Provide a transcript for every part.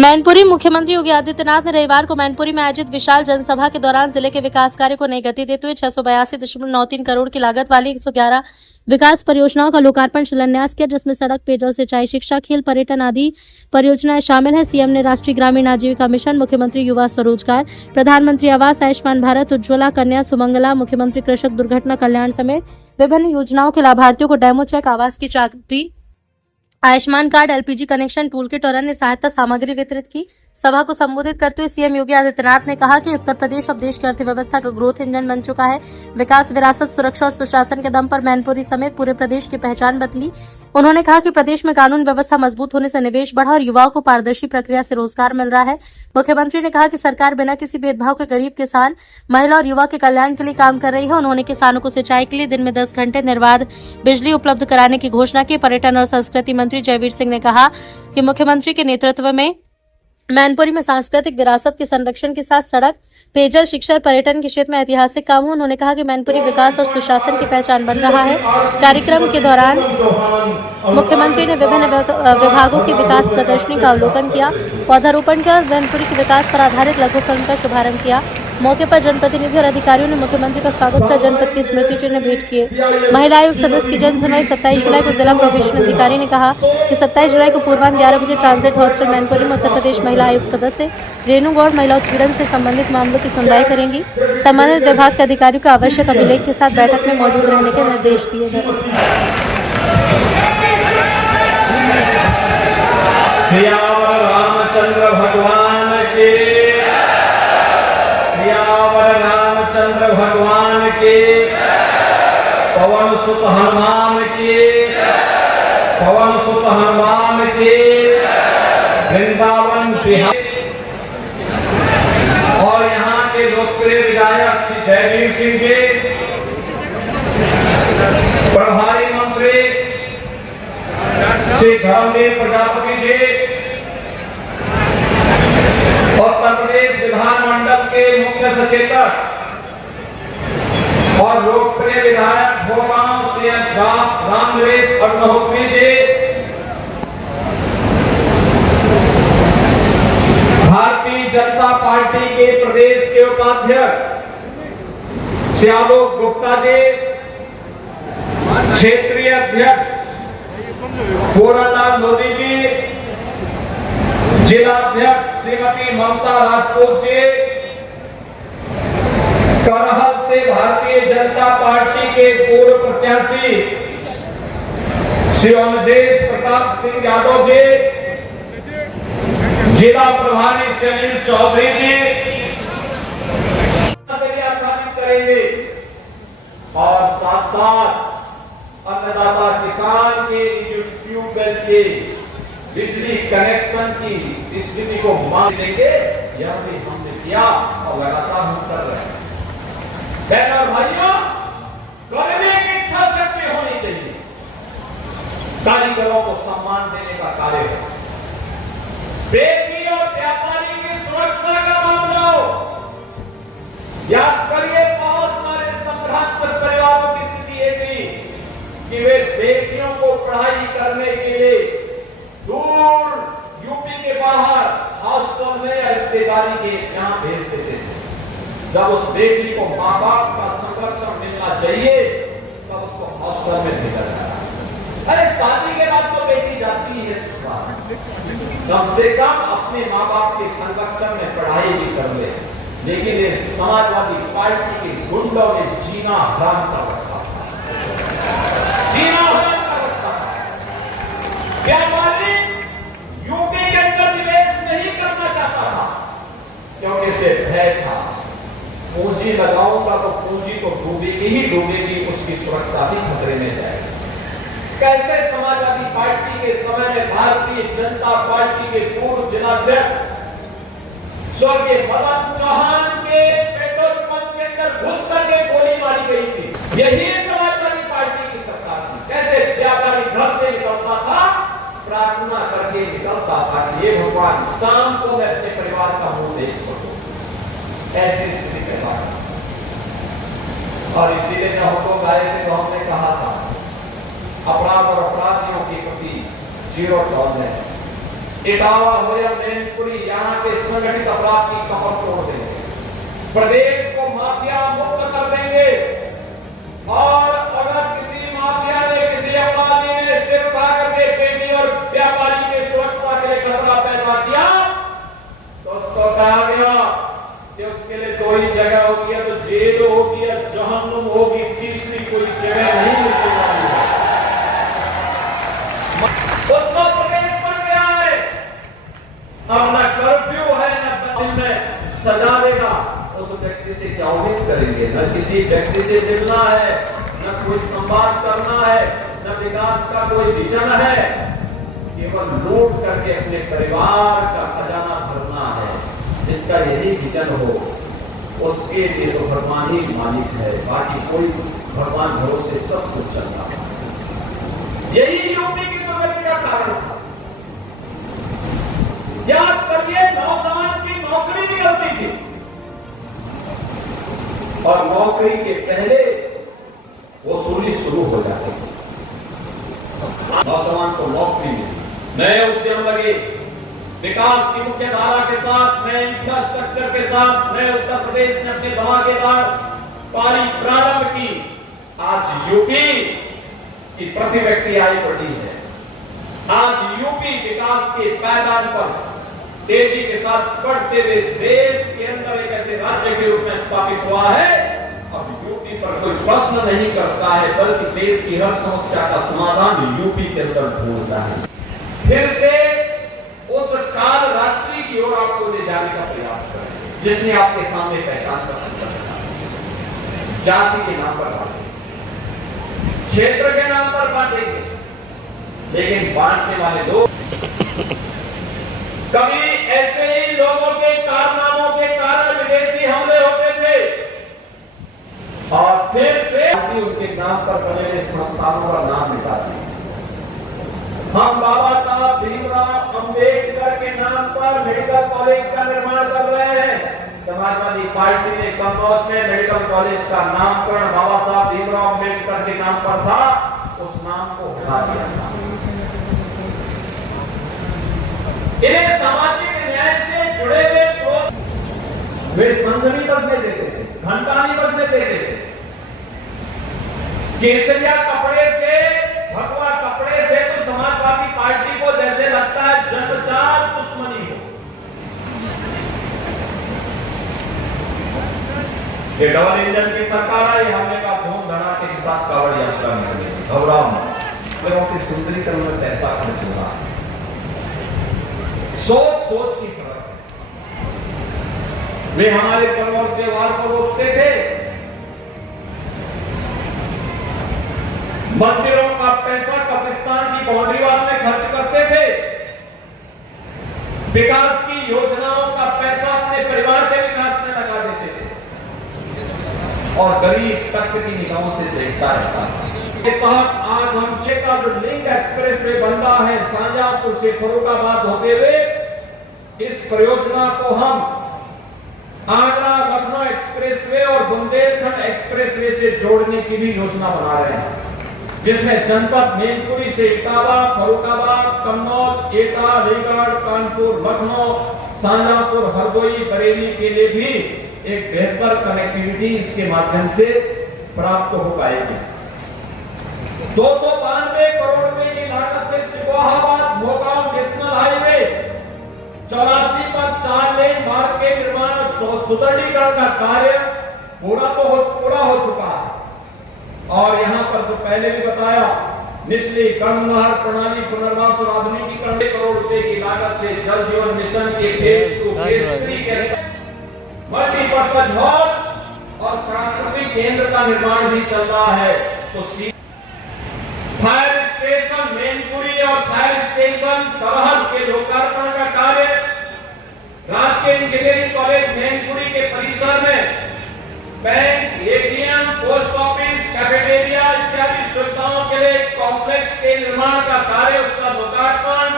मैनपुरी मुख्यमंत्री योगी आदित्यनाथ ने रविवार को मैनपुरी में आयोजित विशाल जनसभा के दौरान जिले के विकास कार्य को नई गति देते हुए 682.93 करोड़ की लागत वाली 111 विकास परियोजनाओं का लोकार्पण शिलान्यास किया, जिसमें सड़क, पेयजल, सिंचाई, शिक्षा, खेल, पर्यटन आदि परियोजनाएं शामिल हैं। सीएम ने राष्ट्रीय ग्रामीण आजीविका मिशन, मुख्यमंत्री युवा स्वरोजगार, प्रधानमंत्री आवास, आयुष्मान भारत, उज्ज्वला, कन्या सुमंगला, मुख्यमंत्री कृषक दुर्घटना कल्याण समेत विभिन्न योजनाओं के लाभार्थियों को डेमो चेक, आवास की चाबी, Ayushman card, LPG connection, tool kit और अन्य सहायता सामग्री वितरित की। सभा को संबोधित करते हुए सीएम योगी आदित्यनाथ ने कहा कि उत्तर प्रदेश अब देश की अर्थव्यवस्था का ग्रोथ इंजन बन चुका है। विकास, विरासत, सुरक्षा और सुशासन के दम पर मैनपुरी समेत पूरे प्रदेश की पहचान बदली। उन्होंने कहा कि प्रदेश में कानून व्यवस्था मजबूत होने से निवेश बढ़ा और युवाओं को पारदर्शी प्रक्रिया से रोजगार मिल रहा है। मुख्यमंत्री ने कहा कि सरकार बिना किसी भेदभाव के गरीब, किसान, महिला और युवा के कल्याण के लिए काम कर रही है। उन्होंने किसानों को सिंचाई के लिए दिन में 10 घंटे निर्बाध बिजली उपलब्ध कराने की घोषणा की। पर्यटन और संस्कृति मंत्री जयवीर सिंह ने कहा कि मुख्यमंत्री के नेतृत्व में मैनपुरी में सांस्कृतिक विरासत के संरक्षण के साथ सड़क, पेयजल, शिक्षा और पर्यटन के क्षेत्र में ऐतिहासिक काम हुआ। उन्होंने कहा कि मैनपुरी विकास और सुशासन की पहचान बन रहा है। कार्यक्रम के दौरान मुख्यमंत्री ने विभिन्न विभागों की विकास प्रदर्शनी का अवलोकन किया, पौधारोपण किया और मैनपुरी के विकास पर आधारित लघु फिल्म का शुभारंभ किया। मौके पर जनप्रतिनिधि और अधिकारियों ने मुख्यमंत्री का स्वागत कर जनपद की स्मृति चिन्ह भेंट किए। महिला आयोग सदस्य की जनसुनवाई 27 जुलाई को जिला प्रोबेशन अधिकारी ने कहा कि 27 जुलाई को पूर्वाह्न 11 बजे ट्रांजिट हॉस्टल मैनपुरी में उत्तर प्रदेश महिला आयोग सदस्य रेणु गौड़ महिला उत्पीड़न से संबंधित मामलों की सुनवाई करेंगी। संबंधित विभाग के अधिकारियों को आवश्यक अभिलेख के साथ बैठक में मौजूद रहने के निर्देश दिए गए। रामचंद्र भगवान के, पवन सुत हनुमान के, वृंदावन बिहार। और यहाँ के लोकप्रिय विधायक श्री जयवीर सिंह जी, प्रभारी मंत्री श्री धर्मदेव प्रजापति जी, उत्तर प्रदेश विधानमंडल के मुख्य सचेतक और लोकप्रिय विधायक भोगांव श्री रामनरेश अग्निहोत्री जी, भारतीय जनता पार्टी के प्रदेश के उपाध्यक्ष श्री आलोक गुप्ता जी, क्षेत्रीय अध्यक्ष पूरनलाल मोदी जी, जिला अध्यक्ष श्रीमती ममता राजपूत जी, करहल से भारतीय जनता पार्टी के पूर्व प्रत्याशी श्री अमजेश प्रताप सिंह यादव जी, जिला प्रभारी श्री अनिल चौधरी जी करेंगे और साथ साथ अन्नदाता किसान के ट्यूबवेल के बिजली कनेक्शन की स्थिति को मान देंगे। यह भी हमने किया और लगातार हम कर रहे हैं। बहनों और भाइयों, करने की इच्छा शक्ति होनी चाहिए। कारीगरों को सम्मान देने का कार्य है। बेटी और व्यापारी की सुरक्षा का मामला हो, याद करिए बहुत सारे संभ्रांत परिवारों की स्थिति ये थी कि वे बेटियों को पढ़ाई करने के लिए दूर यूपी के बाहर हॉस्टल में या रिश्तेदारी के यहाँ भेज देते थे। जब उस बेटी को माँ बाप का संरक्षण मिलना चाहिए तब उसको हॉस्टल में भेजा जाता। अरे शादी के बाद तो बेटी जाती है ससुराल, कम से कम अपने माँ बाप के संरक्षण में पढ़ाई भी कर ले। लेकिन ये समाजवादी पार्टी के गुंडों ने जीना हराम कर रखा, जीना हराम कर रखा। व्यापारी यूपी के अंदर निवेश नहीं करना चाहता था क्योंकि इसे भय था, पूंजी लगाऊंगा तो पूंजी तो डूबेगी ही डूबेगी, उसकी सुरक्षा भी खतरे में जाएगी। कैसे समाजवादी पार्टी के समय में भारतीय जनता पार्टी के पूर्व जिलाध्यक्ष स्वर्गीय मदन चौहान के पेट्रोल पंप के अंदर घुस करके गोली मारी गई थी। यही समाजवादी पार्टी की सरकार थी। कैसे व्यापारी घर से निकलता था, प्रार्थना करके निकलता था कि ये भगवान शाम को मैं अपने परिवार का मुंह देख सकूं। ऐसी स्थिति पैदा और इसीलिए जब हम लोग आए थे तो हमने कहा था अपराध और अपराधियों के प्रति जीरो टॉलरेंस। इटावा हो या मैनपुरी, यहाँ के संगठित अपराध की कमर तोड़ देंगे, प्रदेश को माफिया मुक्त कर देंगे। और अगर किसी माफिया ने, किसी अपराधी ने सिर उठा करके बेटी और व्यापारी की सुरक्षा के लिए खतरा पैदा किया तो उसको कहा गया कि उसके लिए दो ही जगह होगी, या तो जेल होगी या जहन्नुम होगी, तीसरी कोई जगह नहीं मिलती है। उत्तर प्रदेश बन गया है, अब न कर्फ्यू है न दिन में सजा देगा। उस व्यक्ति से क्या उम्मीद करेंगे? न किसी व्यक्ति से मिलना है, न कोई संवाद करना है, न विकास का कोई विजन है, केवल लूट करके अपने परिवार का खजाना भरना है। जिसका यही विजन हो उसके लिए तो भगवान ही मालिक है, बाकी कोई भगवान भरोसे सब कुछ चल रहा है। यही यूपी की प्रगति का कारण था। याद करिए, नौजवान की नौकरी निकलती थी और नौकरी के पहले वसूली शुरू हो जाती थी। नौजवान को नौकरी मिली, नए उद्यम लगे, विकास की मुख्य धारा के साथ, नए इंफ्रास्ट्रक्चर के साथ नए उत्तर प्रदेश ने अपनी धमाकेदार पारी प्रारंभ की। आज यूपी की प्रति व्यक्ति आय बढ़ी है। आज यूपी विकास के पायदान पर तेजी के साथ बढ़ते हुए देश के अंदर एक ऐसे राज्य के रूप में स्थापित हुआ है। अब यूपी पर कोई प्रश्न नहीं करता है, बल्कि देश की हर समस्या का समाधान यूपी के अंदर ढूंढता है। फिर से उस काल रात्रि की ओर आपको ले जाने का प्रयास करें जिसने आपके सामने पहचान का संकट रखा। जाति के नाम पर बांटेंगे, क्षेत्र के नाम पर बांटेंगे, लेकिन बांटने वाले लोग कभी ऐसे ही लोगों के कारनामों के कारण विदेशी हमले होते थे और फिर से उनके नाम पर बने हुए संस्थानों का नाम मिटा दिया। हम बाबा साहब भीमराव अंबेडकर के नाम पर मेडिकल कॉलेज का निर्माण कर रहे हैं। समाजवादी पार्टी ने कन्नौज में मेडिकल कॉलेज का नामकरण बाबा साहब भीमराव अंबेडकर के नाम पर था, उस नाम को हटा दिया था। इन्हें सामाजिक न्याय से जुड़े हुए लोग वे संघ नहीं बजने देते थे, घंटा नहीं बजने देते थे। केसरिया कपड़े से, भगवा कपड़े से तो समाजवादी पार्टी को जैसे लगता है जन्मजात दुश्मनी हो। ये डबल इंजन की सरकार है, हमने का धूम धड़ाके के साथ कावड़ यात्रा निकली। घबराओ मत, लोगों के सुंदरीकरण में पैसा खर्च हो रहा है। सोच की फर्क है। वे हमारे पर्व और त्योहार को रोकते थे, मंदिरों का पैसा कब्रिस्तान की बाउंड्री वाल में खर्च करते थे, विकास की योजनाओं का पैसा अपने परिवार के विकास में लगा देते थे और गरीब तबके की निगाहों से देखता रहता था। के तहत आज हम चेका जो लिंक एक्सप्रेस वे बन रहा है शाहजहांपुर से फर्रुखाबाद होते हुए, इस परियोजना को हम आगरा लखनऊ एक्सप्रेसवे और बुंदेलखंड एक्सप्रेसवे से जोड़ने की भी योजना बना रहे हैं, जिसमें जनपद मैनपुरी से इटावा, फर्रुखाबाद, कन्नौज, एटा, अलीगढ़, कानपुर, लखनऊ, शाहजहांपुर, हरदोई, बरेली के लिए भी एक बेहतर कनेक्टिविटी इसके माध्यम से प्राप्त हो पाएगी। 292 करोड़ रुपए की लागत से सिकोहाबाद मोगांव नेशनल हाईवे 84 पर 4 लेन मार्ग के निर्माण और सुदृढ़ीकरण का कार्य पूरा हो चुका है। और यहाँ पर जो पहले भी बताया, निचली गंगनहर प्रणाली पुनर्वास और आधुनिकीकरण करोड़ रुपए की लागत से जल जीवन मिशन के फेज 2 फेज 3 के मल्टीपर्पज हॉल और सांस्कृतिक केंद्र का निर्माण भी चल रहा है। तो फायर स्टेशन मैनपुरी और फायर स्टेशन करहल के लोकार्पण का कार्य राजकीय इंजीनियरिंग कॉलेज मैनपुरी के परिसर में bank, ATM, post office, cafeteria इत्यादि सुविधाओं के लिए कॉम्प्लेक्स के निर्माण का कार्य, उसका लोकार्पण,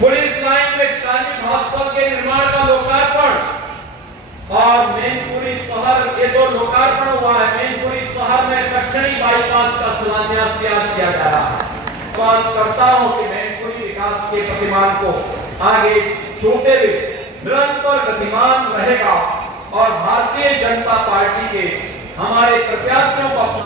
पुलिस लाइन में ट्रांजिट हॉस्टल के निर्माण का लोकार्पण और मैनपुरी शहर के जो लोकार्पण हुआ है, मैनपुरी शहर में दक्षिणी बाईपास का शिलान्यास भी आज किया जा रहा है। विश्वास करता हूं कि मैनपुरी विकास के प्रतिमान को आगे छूते हुए निरंतर गतिमान रहेगा और भारतीय जनता पार्टी के हमारे प्रत्याशियों को